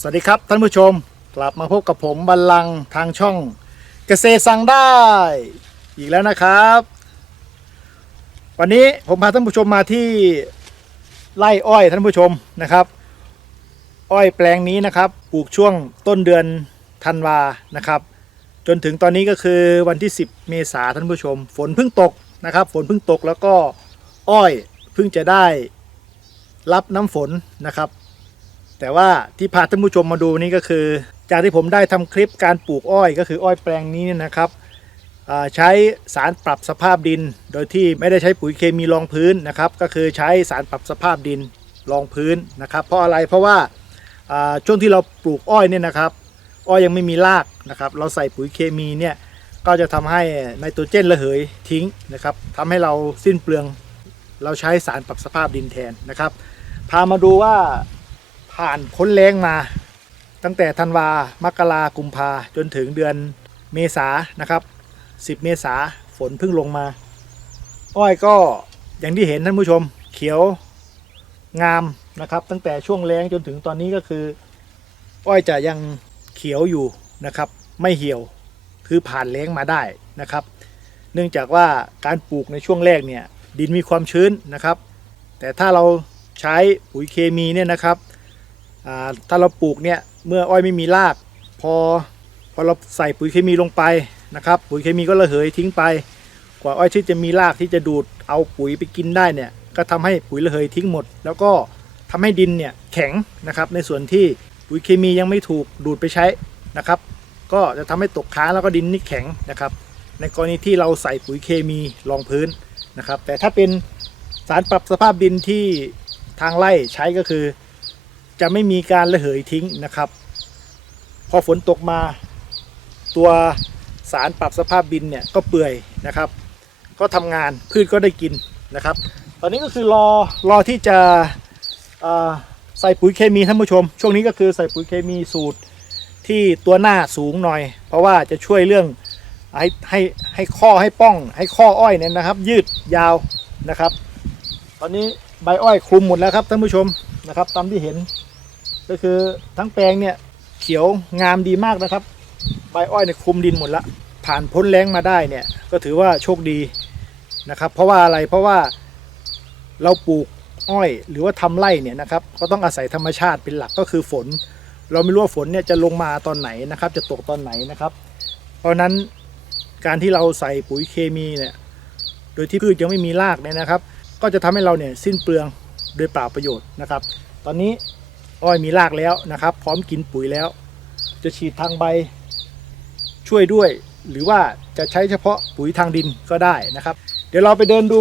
สวัสดีครับท่านผู้ชมกลับมาพบกับผมบัลลังก์ทางช่องเกษตรสั่งได้ อีกแล้วนะครับ วันนี้ผมพาท่านผู้ชมมาที่ไร่อ้อยท่านผู้ชมนะครับ อ้อยแปลงนี้นะครับปลูกช่วงต้นเดือนธันวานะครับ จนถึงตอนนี้ก็คือวันที่ 10 เมษาท่านผู้ชม ฝนเพิ่งตกนะครับ ฝนเพิ่งตกแล้วก็อ้อยเพิ่งจะได้รับน้ำฝนนะครับ แต่ว่าที่พาท่านผู้ชมมาดูนี่ก็คือ จากที่ผมได้ทำคลิปการปลูกอ้อยก็คืออ้อยแปลงนี้เนี่ยนะครับใช้สารปรับสภาพดิน โดยที่ไม่ได้ใช้ปุ๋ยเคมีรองพื้นนะครับ ก็คือใช้สารปรับสภาพดินรองพื้นนะครับ เพราะอะไรเพราะว่าช่วงที่เราปลูกอ้อยเนี่ยนะครับ อ้อยยังไม่มีรากนะครับ เราใส่ปุ๋ยเคมีเนี่ยก็จะทำให้ไนโตรเจนระเหยทิ้งนะครับทำให้เราสิ้นเปลือง เราใช้สารปรับสภาพดินแทนนะครับ พามาดูว่า ผ่านพ้นแรงมา ตั้งแต่ธันวามกรากุมภาจนถึงเดือนเมษานะครับ 10 เมษาฝนเพิ่งลงมา อ้อยก็อย่างที่เห็นท่านผู้ชมเขียวงามนะครับ ตั้งแต่ช่วงแรงจนถึงตอนนี้ก็คือ อ้อยจะยังเขียวอยู่นะครับ ไม่เหี่ยวคือผ่านแรงมาได้นะครับ เนื่องจากว่าการปลูกในช่วงแรกเนี่ยดินมีความชื้นนะครับ แต่ถ้าเราใช้ปุ๋ยเคมีเนี่ยนะครับ ถ้าเราปลูกเนี่ยเมื่ออ้อยไม่มีราก พอพอเราใส่ปุ๋ยเคมีลงไปนะครับ ปุ๋ยเคมีก็ระเหยทิ้งไป กว่าอ้อยที่จะมีรากที่จะดูดเอาปุ๋ยไปกินได้เนี่ยก็ทำให้ปุ๋ยระเหยทิ้งหมด แล้วก็ทำให้ดินเนี่ยแข็งนะครับในส่วนที่ปุ๋ยเคมียังไม่ถูกดูดไปใช้นะครับ ก็จะทำให้ตกค้างแล้วก็ดินนี่แข็งนะครับ ในกรณีที่เราใส่ปุ๋ยเคมีรองพื้นนะครับ แต่ถ้าเป็นสารปรับสภาพดินที่ทางไร่ใช้ก็คือ จะไม่มีการระเหยทิ้งนะครับ พอฝนตกมา ตัวสารปรับสภาพดินเนี่ยก็เปื่อยนะครับ ก็ทำงานพืชก็ได้กินนะครับ ตอนนี้ก็คือรอรอที่จะใส่ปุ๋ยเคมีท่านผู้ชม ช่วงนี้ก็คือใส่ปุ๋ยเคมีสูตรที่ตัวหน้าสูงหน่อย เพราะว่าจะช่วยเรื่องให้ให้ให้ข้อให้ป้อง ให้ข้ออ้อยเนี่ยนะครับ ยืดยาวนะครับ ตอนนี้ใบอ้อยคลุมหมดแล้วครับท่านผู้ชมนะครับ ตามที่เห็น ก็คือทั้งแปลงเนี่ยเขียวงามดีมากนะครับ ใบอ้อยเนี่ยคุมดินหมดละผ่านพ้นแรงมาได้เนี่ยก็ถือว่าโชคดีนะครับ เพราะว่าอะไรเพราะว่าเราปลูกอ้อยหรือว่าทำไร่เนี่ยนะครับก็ต้องอาศัยธรรมชาติเป็นหลักก็คือฝน เราไม่รู้ว่าฝนเนี่ยจะลงมาตอนไหนนะครับ จะตกตอนไหนนะครับ เพราะฉะนั้นการที่เราใส่ปุ๋ยเคมีเนี่ยโดยที่พืชยังไม่มีรากเนี่ยนะครับ ก็จะทำให้เราเนี่ยสิ้นเปลืองโดยเปล่าประโยชน์นะครับ ตอนนี้ อ้อยมีรากแล้วนะครับ พร้อมกินปุ๋ยแล้ว จะฉีดทางใบช่วยด้วย หรือว่าจะใช้เฉพาะปุ๋ยทางดินก็ได้นะครับ เดี๋ยวเราไปเดินดู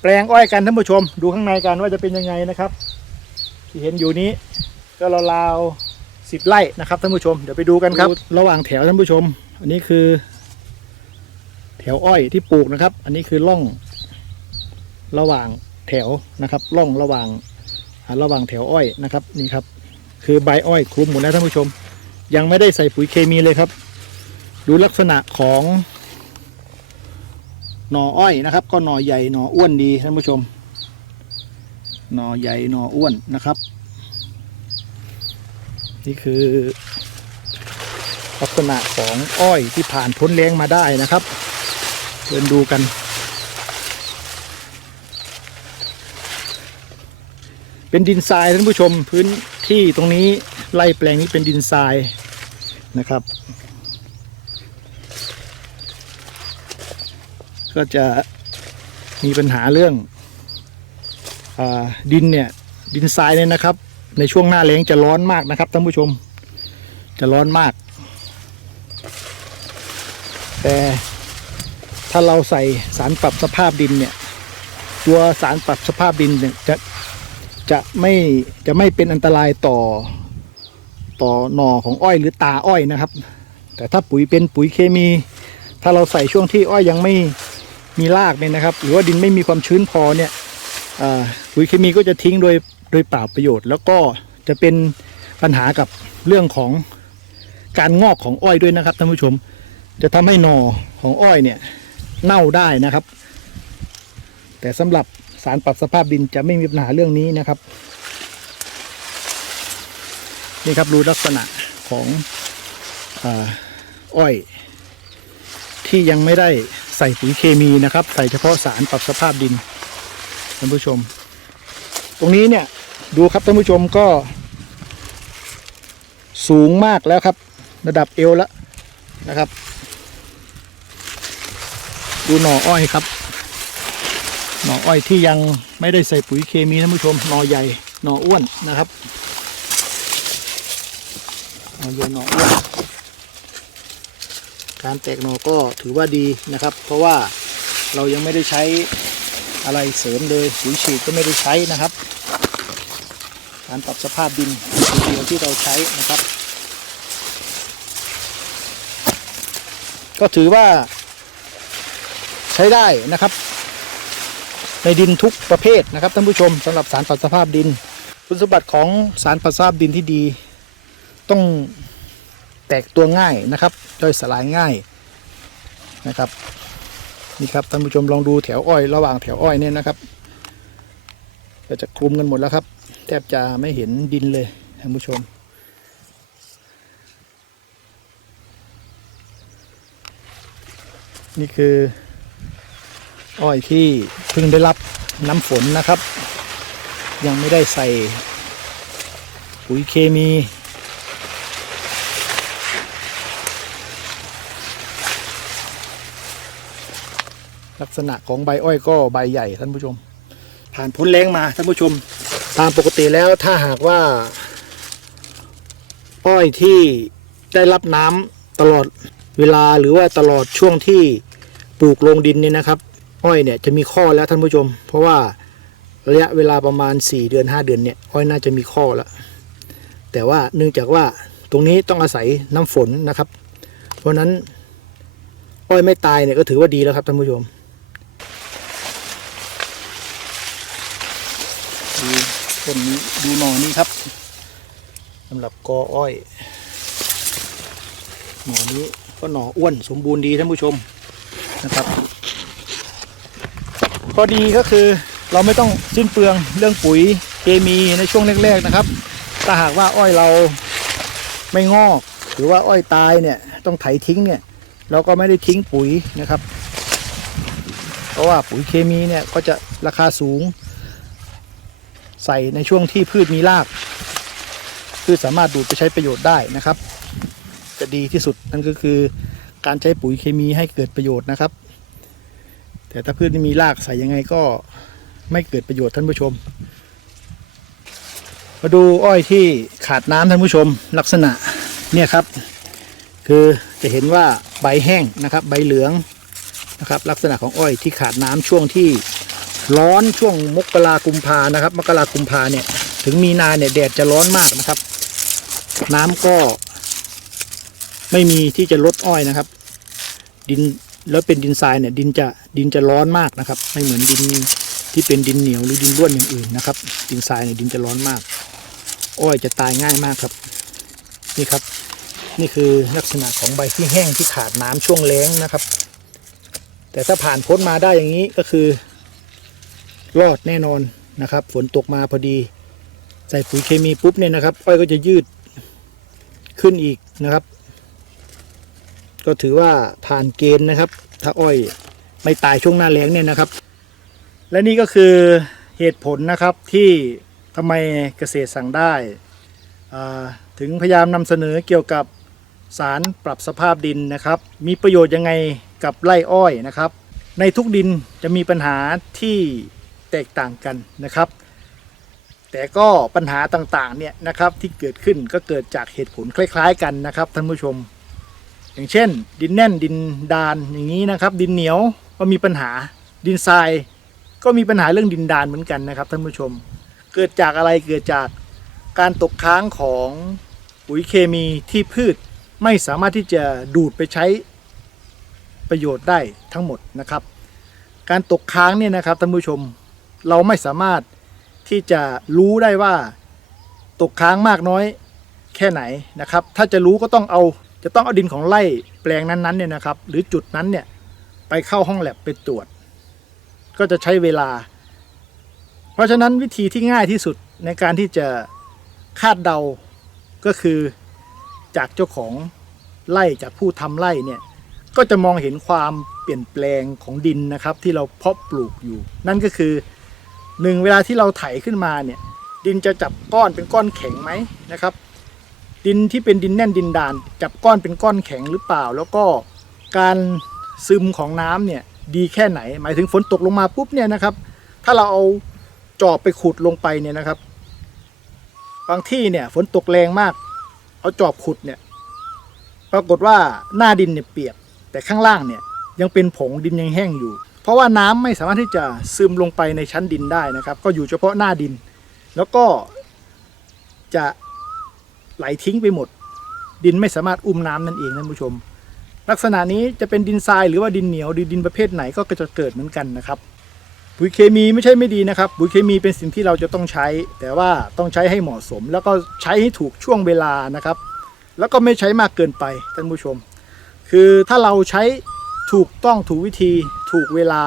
แปลงอ้อยกันท่านผู้ชม ดูข้างในกันว่าจะเป็นยังไงนะครับ ที่เห็นอยู่นี้ ก็ราวๆสิบไร่นะครับท่านผู้ชมเดี๋ยวไปดูกันครับ ระหว่างแถวท่านผู้ชม อันนี้คือ แถวอ้อยที่ปลูกนะครับ อันนี้คือร่องระหว่างแถวนะครับร่องระหว่าง ระหว่างแถวอ้อยนะครับนี่ครับ คือใบอ้อยคลุมหมดแล้วท่านผู้ชม ยังไม่ได้ใส่ปุ๋ยเคมีเลยครับ ดูลักษณะของหน่ออ้อยนะครับ ก็หน่อใหญ่หน่ออ้วนดีท่านผู้ชม หน่อใหญ่หน่ออ้วนนะครับ นี่คือ ลักษณะของอ้อยที่ผ่านพ้นแรงมาได้นะครับเดินดูกัน เป็นดินทรายท่านผู้ชมพื้นที่ตรงนี้ไร่แปลงนี้เป็นดินทรายนะครับ ก็จะมีปัญหาเรื่องอดินเนี่ยดินทรายเนี่ยนะครับ ในช่วงหน้าแล้งจะร้อนมากนะครับท่านผู้ชม จะร้อนมาก แต่ถ้าเราใส่สารปรับสภาพดินเนี่ยตัวสารปรับสภาพดินเนี่ยจะ จะไม่จะไม่เป็นอันตรายต่อต่อหน่อของอ้อยหรือตาอ้อยนะครับ แต่ถ้าปุ๋ยเป็นปุ๋ยเคมี ถ้าเราใส่ช่วงที่อ้อยยังไม่มีรากเนี่ยนะครับ หรือว่าดินไม่มีความชื้นพอเนี่ยปุ๋ยเคมีก็จะทิ้งโดยโดยเปล่าประโยชน์ แล้วก็จะเป็นปัญหากับเรื่องของการงอกของอ้อยด้วยนะครับท่านผู้ชม จะทำให้หน่อของอ้อยเนี่ยเน่าได้นะครับ แต่สำหรับ สารปรับสภาพดินจะไม่มีปัญหาเรื่องนี้นะครับ นี่ครับดูลักษณะของออ้อย ที่ยังไม่ได้ใส่ปุ๋ยเคมีนะครับ ใส่เฉพาะสารปรับสภาพดินท่านผู้ชม ตรงนี้เนี่ยดูครับท่านผู้ชมก็ สูงมากแล้วครับ ระดับเอวแล้วนะครับ ดูหน่ออ้อยครับ หน่ออ้อยที่ยังไม่ได้ใส่ปุ๋ยเคมีท่านผู้ชมหน่อใหญ่หน่ออ้วนนะครับหน่อใหญ่หน่ออ้วนการแตกหน่อก็ถือว่าดีนะครับ เพราะว่าเรายังไม่ได้ใช้อะไรเสริมเลยปุ๋ยฉีดก็ไม่ได้ใช้นะครับ การปรับสภาพดินเป็นเดียวที่เราใช้นะครับ ก็ถือว่าใช้ได้นะครับ ในดินทุกประเภทนะครับท่านผู้ชมสำหรับสารปรับสภาพดิน คุณสมบัติของสารปรับสภาพดินที่ดี ต้องแตกตัวง่ายนะครับย่อยสลายง่ายนะครับนี่ครับท่านผู้ชมลองดูแถวอ้อยระหว่างแถวอ้อยเนี่ยนะครับก็จะคลุมกันหมดแล้วครับ แทบจะไม่เห็นดินเลยท่านผู้ชม นี่คือ อ้อยที่เพิ่งได้รับน้ำฝนนะครับ ยังไม่ได้ใส่ปุ๋ยเคมี ลักษณะของใบอ้อยก็ใบใหญ่ท่านผู้ชม ผ่านพ้นแรงมาท่านผู้ชม ตามปกติแล้วถ้าหากว่า อ้อยที่ได้รับน้ำตลอดเวลาหรือว่าตลอดช่วงที่ปลูกลงดินเนี่ยนะครับ อ้อยเนี่ยจะมีข้อแล้วท่านผู้ชม เพราะว่าระยะเวลาประมาณ 4 เดือน 5 เดือนเนี่ยอ้อยน่าจะมีข้อแล้ว แต่ว่าเนื่องจากว่าตรงนี้ต้องอาศัยน้ำฝนนะครับ เพราะฉะนั้นอ้อยไม่ตายเนี่ยก็ถือว่าดีแล้วครับท่านผู้ชมดูต้นนี้ดูหน่อนี้ครับสำหรับกออ้อยหน่อนี้ก็หน่ออ้วนสมบูรณ์ดีท่านผู้ชมนะครับ อดีก็คือเราไม่ต้องสิ้นเปลืองเรื่องปุ๋ยเคมีในช่วงแรกๆนะครับ ถ้าหากว่าอ้อยเราไม่งอกหรือว่าอ้อยตายเนี่ยต้องไถทิ้งเนี่ยเราก็ไม่ได้ทิ้งปุ๋ยนะครับ เพราะว่าปุ๋ยเคมีเนี่ยก็จะราคาสูง ใส่ในช่วงที่พืชมีรากพืชสามารถดูดไปใช้ประโยชน์ได้นะครับ จะดีที่สุดนั่นก็คือการใช้ปุ๋ยเคมีให้เกิดประโยชน์นะครับ แต่ถ้าพืชไม่มีรากใส่ยังไงก็ไม่เกิดประโยชน์ท่านผู้ชม มาดูอ้อยที่ขาดน้ำท่านผู้ชมลักษณะเนี่ยครับ คือจะเห็นว่าใบแห้งนะครับ ใบเหลืองนะครับ ลักษณะของอ้อยที่ขาดน้ำช่วงที่ร้อนช่วงมกรากุมภานะครับ มกรากุมภาเนี่ยถึงมีนาเนี่ยแดดจะร้อนมากนะครับ น้ำก็ไม่มีที่จะลดอ้อยนะครับ ดินแล้วเป็นดินทรายเนี่ยดินจะ ดินจะร้อนมากนะครับ ไม่เหมือนดินที่เป็นดินเหนียวหรือดินร่วนอย่างอื่นนะครับ ดินทรายเนี่ยดินจะร้อนมาก อ้อยจะตายง่ายมากครับ นี่ครับ นี่คือลักษณะของใบที่แห้งที่ขาดน้ำช่วงแล้งนะครับ แต่ถ้าผ่านพ้นมาได้อย่างนี้ก็คือ รอดแน่นอนนะครับ ฝนตกมาพอดี ใส่ปุ๋ยเคมีปุ๊บเนี่ยนะครับ อ้อยก็จะยืดขึ้นอีกนะครับ ก็ถือว่าผ่านเกณฑ์นะครับ ถ้าอ้อย ไม่ตายช่วงหน้าแล้งเนี่ยนะครับ และนี่ก็คือเหตุผลนะครับที่ทำไมเกษตรสั่งได้ ถึงพยายามนำเสนอเกี่ยวกับสารปรับสภาพดินนะครับ มีประโยชน์ยังไงกับไร่อ้อยนะครับ ในทุกดินจะมีปัญหาที่แตกต่างกันนะครับ แต่ก็ปัญหาต่างๆเนี่ยนะครับที่เกิดขึ้นก็เกิดจากเหตุผลคล้าย ๆ กันนะครับท่านผู้ชม อย่างเช่น ดินแน่นดินดานอย่างนี้นะครับ ดินเหนียว ก็มีปัญหาดินทราย ก็มีปัญหาเรื่องดินดานเหมือนกันนะครับท่านผู้ชม เกิดจากอะไรเกิดจากการตกค้างของปุ๋ยเคมีที่พืชไม่สามารถที่จะดูดไปใช้ประโยชน์ได้ทั้งหมดนะครับ การตกค้างเนี่ยนะครับท่านผู้ชมเราไม่สามารถที่จะรู้ได้ว่าตกค้างมากน้อยแค่ไหนนะครับ ถ้าจะรู้ก็ต้องเอาจะต้องเอาดินของไร่แปลงนั้นๆเนี่ยนะครับ หรือจุดนั้นเนี่ย ไปเข้าห้องแลบไปตรวจ ก็จะใช้เวลา เพราะฉะนั้นวิธีที่ง่ายที่สุดในการที่จะคาดเดาก็คือจากเจ้าของไร่จากผู้ทำไร่เนี่ยก็จะมองเห็นความเปลี่ยนแปลงของดินนะครับ ที่เราเพาะปลูกอยู่ นั่นก็คือหนึ่งเวลาที่เราไถขึ้นมาเนี่ยดินจะจับก้อนเป็นก้อนแข็งไหมนะครับ ดินที่เป็นดินแน่นดินดาน จับก้อนเป็นก้อนแข็งหรือเปล่า แล้วก็การ ซึมของน้ำเนี่ยดีแค่ไหน หมายถึงฝนตกลงมาปุ๊บเนี่ยนะครับ ถ้าเราเอาจอบไปขุดลงไปเนี่ยนะครับ บางที่เนี่ยฝนตกแรงมาก เอาจอบขุดเนี่ยปรากฏว่าหน้าดินเนี่ยเปียก แต่ข้างล่างเนี่ยยังเป็นผงดินยังแห้งอยู่ เพราะว่าน้ำไม่สามารถที่จะซึมลงไปในชั้นดินได้นะครับ ก็อยู่เฉพาะหน้าดิน แล้วก็จะไหลทิ้งไปหมด ดินไม่สามารถอุ้มน้ำนั่นเองท่านผู้ชม ลักษณะนี้จะเป็นดินทรายหรือว่าดินเหนียวหรือดินประเภทไหนก็จะเกิดเหมือนกันนะครับปุ๋ยเคมีไม่ใช่ไม่ดีนะครับปุ๋ยเคมีเป็นสิ่งที่เราจะต้องใช้ แต่ว่าต้องใช้ให้เหมาะสม แล้วก็ใช้ให้ถูกช่วงเวลานะครับ แล้วก็ไม่ใช้มากเกินไปท่านผู้ชม คือถ้าเราใช้ถูกต้องถูกวิธีถูกเวลา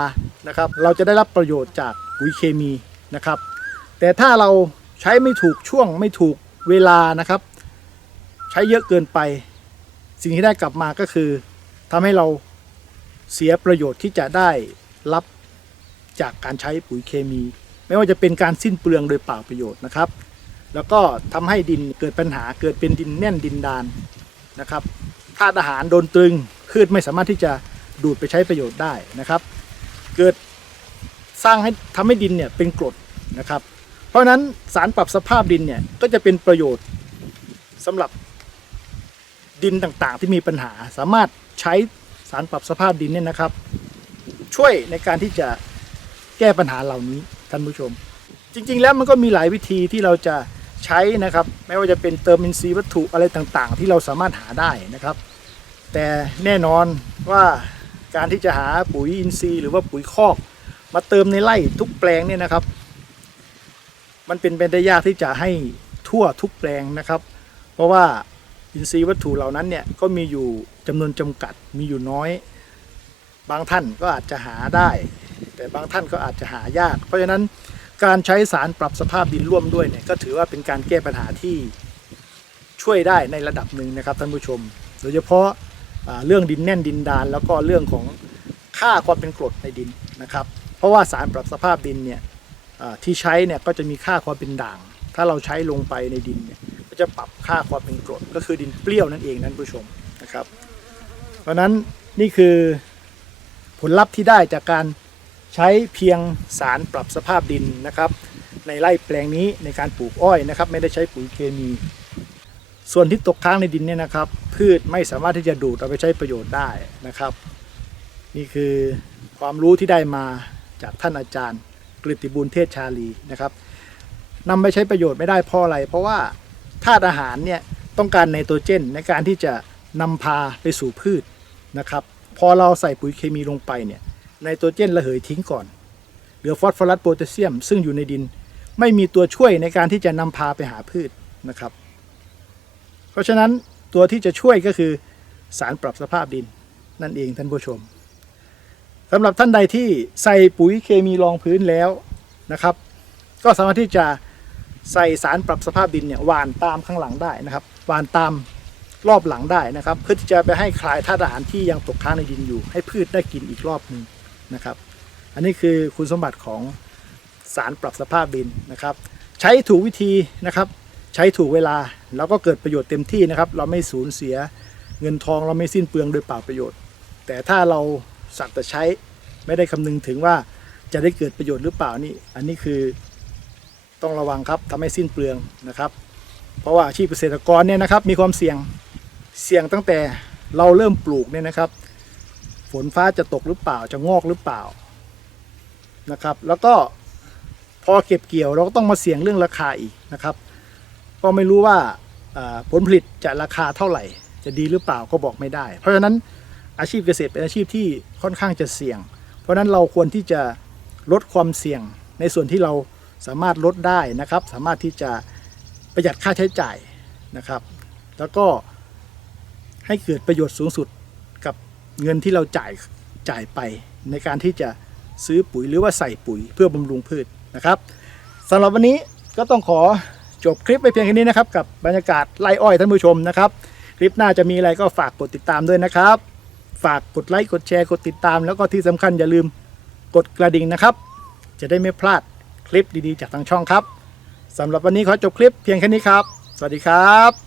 นะครับ เราจะได้รับประโยชน์จากปุ๋ยเคมีนะครับ แต่ถ้าเราใช้ไม่ถูกช่วงไม่ถูกเวลานะครับ ใช้เยอะเกินไป สิ่งที่ได้กลับมาก็คือทำให้เราเสียประโยชน์ที่จะได้รับจากการใช้ปุ๋ยเคมี ไม่ว่าจะเป็นการสิ้นเปลืองโดยเปล่าประโยชน์นะครับ แล้วก็ทำให้ดินเกิดปัญหาเกิดเป็นดินแน่นดินดานนะครับธาตุอาหารโดนตรึงพืชไม่สามารถที่จะดูดไปใช้ประโยชน์ได้นะครับ เกิดสร้างให้ทำให้ดินเนี่ยเป็นกรดนะครับ เพราะฉะนั้นสารปรับสภาพดินเนี่ยก็จะเป็นประโยชน์สำหรับ ดินต่างๆ ที่มีปัญหาสามารถใช้สารปรับสภาพดินเนี่ยนะครับ ช่วยในการที่จะแก้ปัญหาเหล่านี้ท่านผู้ชม จริง ๆ แล้วมันก็มีหลายวิธีที่เราจะใช้นะครับไม่ว่าจะเป็นเติมอินทรีย์วัตถุอะไรต่างๆ ที่เราสามารถหาได้นะครับ แต่แน่นอนว่าการที่จะหาปุ๋ยอินทรีย์หรือว่าปุ๋ยคอก มาเติมในไร่ทุกแปลงเนี่ยนะครับ มันเป็นไปได้ยากที่จะให้ทั่วทุกแปลงนะครับ เพราะว่า อินทรีย์วัตถุเหล่านั้นเนี่ยก็มีอยู่จำนวนจำกัดมีอยู่น้อย บางท่านก็อาจจะหาได้ แต่บางท่านก็อาจจะหายาก เพราะฉะนั้นการใช้สารปรับสภาพดินร่วมด้วยเนี่ยก็ถือว่าเป็นการแก้ปัญหาที่ช่วยได้ในระดับหนึ่งนะครับท่านผู้ชม โดยเฉพาะเรื่องดินแน่นดินดาน แล้วก็เรื่องของค่าความเป็นกรดในดินนะครับ เพราะว่าสารปรับสภาพดินเนี่ยที่ใช้เนี่ยก็จะมีค่าความเป็นด่าง ถ้าเราใช้ลงไปในดินเนี่ย ก็จะปรับค่าความเป็นกรดก็คือดินเปรี้ยวนั่นเองท่นผู้ชมนะครับ เพราะฉะนั้นนี่คือผลลัพธ์ที่ได้จากการใช้เพียงสารปรับสภาพดินนะครับ ในไร่แปลงนี้ในการปลูกอ้อยนะครับ ไม่ได้ใช้ปุ๋ยเคมี ส่วนที่ตกค้างในดินเนี่ยนะครับ พืชไม่สามารถที่จะดูดเอาไปใช้ประโยชน์ได้นะครับ นี่คือความรู้ที่ได้มาจากท่านอาจารย์ กฤติบุญเทศชาลีนะครับนำไปใช้ประโยชน์ไม่ได้เพราะอะไร เพราะว่า ธาตุอาหารเนี่ยต้องการไนโตรเจนในการที่จะนำพาไปสู่พืชนะครับ พอเราใส่ปุ๋ยเคมีลงไปเนี่ยไนโตรเจนระเหยทิ้งก่อน เหลือฟอสฟอรัสโพแทสเซียม ซึ่งอยู่ในดินไม่มีตัวช่วยในการที่จะนำพาไปหาพืชนะครับ เพราะฉะนั้นตัวที่จะช่วยก็คือสารปรับสภาพดินนั่นเองท่านผู้ชมสำหรับท่านใดที่ใส่ปุ๋ยเคมีรองพื้นแล้วนะครับ ก็สามารถที่จะ ใส่สารปรับสภาพดินเนี่ยหวานตามข้างหลังได้นะครับหวานตามรอบหลังได้นะครับ เพื่อที่จะไปให้คลายธาตุอาหารที่ยังตกค้างในดินอยู่ ให้พืชได้กินอีกรอบหนึ่งนะครับ อันนี้คือคุณสมบัติของสารปรับสภาพดินนะครับ ใช้ถูกวิธีนะครับ ใช้ถูกเวลาแล้วก็เกิดประโยชน์เต็มที่นะครับ เราไม่สูญเสียเงินทองเราไม่สิ้นเปลืองโดยเปล่าประโยชน์ แต่ถ้าเราสักแต่ใช้ไม่ได้คำนึงถึงว่าจะได้เกิดประโยชน์หรือเปล่านี่ อันนี้คือ ต้องระวังครับทำให้สิ้นเปลืองนะครับ เพราะว่าอาชีพเกษตรกรเนี่ยนะครับ มีความเสี่ยงเสี่ยงตั้งแต่เราเริ่มปลูกเนี่ยนะครับ ฝนฟ้าจะตกหรือเปล่าจะงอกหรือเปล่านะครับ แล้วก็พอเก็บเกี่ยวเราก็ต้องมาเสี่ยงเรื่องราคาอีกนะครับ ก็ไม่รู้ว่าอ่าผลผลิตจะราคาเท่าไหร่ จะดีหรือเปล่าก็บอกไม่ได้ เพราะฉะนั้นอาชีพเกษตรเป็นอาชีพที่ค่อนข้างจะเสี่ยง เพราะฉะนั้นเราควรที่จะลดความเสี่ยงในส่วนที่เรา สามารถลดได้นะครับ สามารถที่จะประหยัดค่าใช้จ่ายนะครับ แล้วก็ให้เกิดประโยชน์สูงสุดกับเงินที่เราจ่ายจ่ายไป ในการที่จะซื้อปุ๋ยหรือว่าใส่ปุ๋ยเพื่อบำรุงพืชนะครับสำหรับวันนี้ก็ต้องขอจบคลิปไปเพียงแค่นี้นะครับ กับบรรยากาศไล่อ้อยท่านผู้ชมนะครับ คลิปหน้าจะมีอะไรก็ฝากกดติดตามด้วยนะครับ ฝากกดไลค์กดแชร์กดติดตาม แล้วก็ที่สำคัญอย่าลืมกดกระดิ่งนะครับ จะได้ไม่พลาด คลิปดีๆ จากทางช่องครับสำหรับวันนี้ขอจบคลิปเพียงแค่นี้ครับ สวัสดีครับ